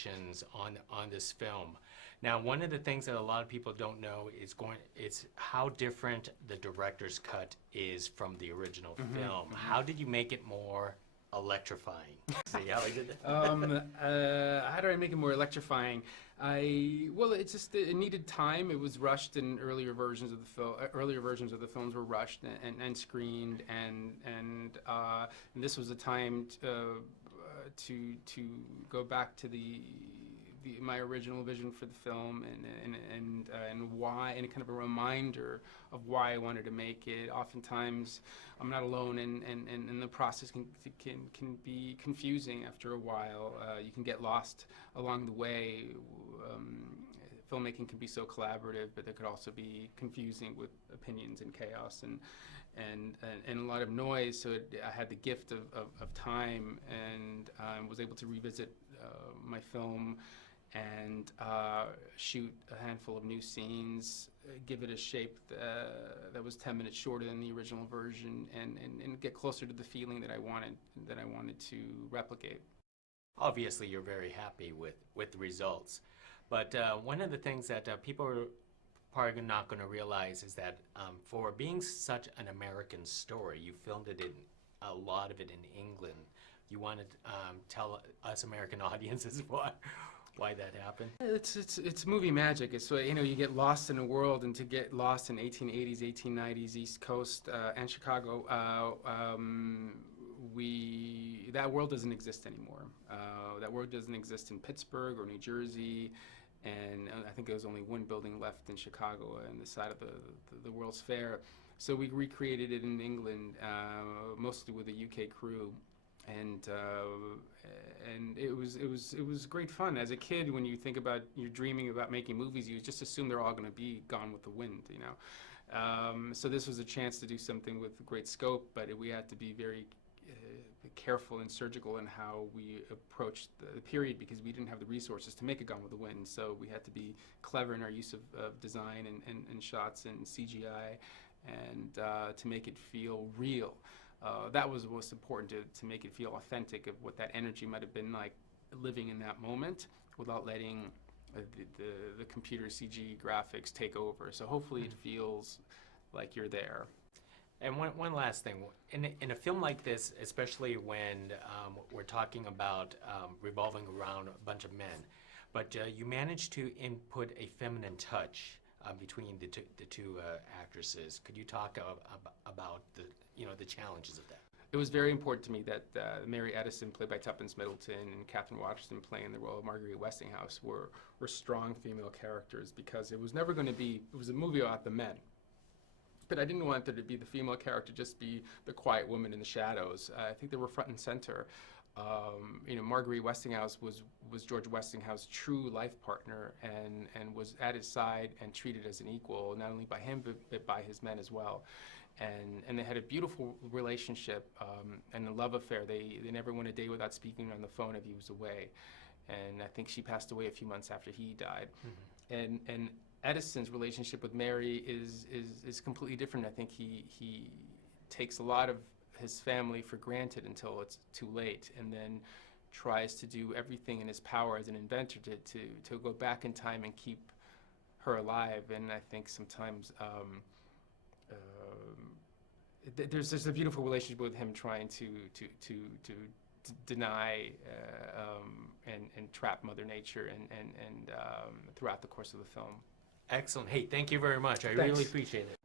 variations on this film. Now, one of the things that a lot of people don't know is how different the director's cut is from the original film. How did you make it more electrifying? See how I did that? How do I make it more electrifying? It needed time. It was rushed, and earlier versions of the films were rushed and screened, and this was a time to go back to my original vision for the film and why, and kind of a reminder of why I wanted to make it. Oftentimes, I'm not alone, and the process can be confusing after a while. You can get lost along the way. Filmmaking can be so collaborative, but there could also be confusing with opinions and chaos and a lot of noise. So I had the gift of time, and was able to revisit my film and shoot a handful of new scenes, give it a shape that was 10 minutes shorter than the original version, and get closer to the feeling that I wanted to replicate. Obviously, you're very happy with the results, but one of the things that people are probably not going to realize is that for being such an American story, you filmed it in a lot of it in England. You want to tell us American audiences why that happened? It's movie magic. It's you get lost in a world, and to get lost in 1880s, 1890s East Coast and Chicago, that world doesn't exist anymore. That world doesn't exist in Pittsburgh or New Jersey, and I think there was only one building left in Chicago on the side of the World's Fair. So we recreated it in England, mostly with a UK crew. And it was great fun. As a kid, when you're dreaming about making movies, you just assume they're all going to be Gone with the Wind, So this was a chance to do something with great scope, but we had to be very careful and surgical in how we approached the period, because we didn't have the resources to make a Gone with the Wind. So we had to be clever in our use of design and shots and CGI, and to make it feel real. That was most important, to make it feel authentic of what that energy might have been like living in that moment, without letting the computer CG graphics take over. So hopefully it feels like you're there. And one last thing, in a film like this, especially when we're talking about revolving around a bunch of men, but you managed to input a feminine touch between the two actresses. Could you talk about the challenges of that? It was very important to me that Mary Edison, played by Tuppence Middleton, and Catherine Waterston, playing the role of Marguerite Westinghouse, were strong female characters, because it was never going to be, it was a movie about the men. But I didn't want there to be the female character just be the quiet woman in the shadows. I think they were front and center. Marguerite Westinghouse was George Westinghouse's true life partner, and was at his side and treated as an equal, not only by him but by his men as well. And they had a beautiful relationship and a love affair. They never went a day without speaking on the phone if he was away. And I think she passed away a few months after he died. Mm-hmm. And Edison's relationship with Mary is completely different. I think he takes a lot of his family for granted until it's too late, and then tries to do everything in his power as an inventor to go back in time and keep her alive. And I think sometimes there's a beautiful relationship with him trying to deny and trap Mother Nature and throughout the course of the film. Excellent. Hey, thank you very much. I Thanks. really appreciate it.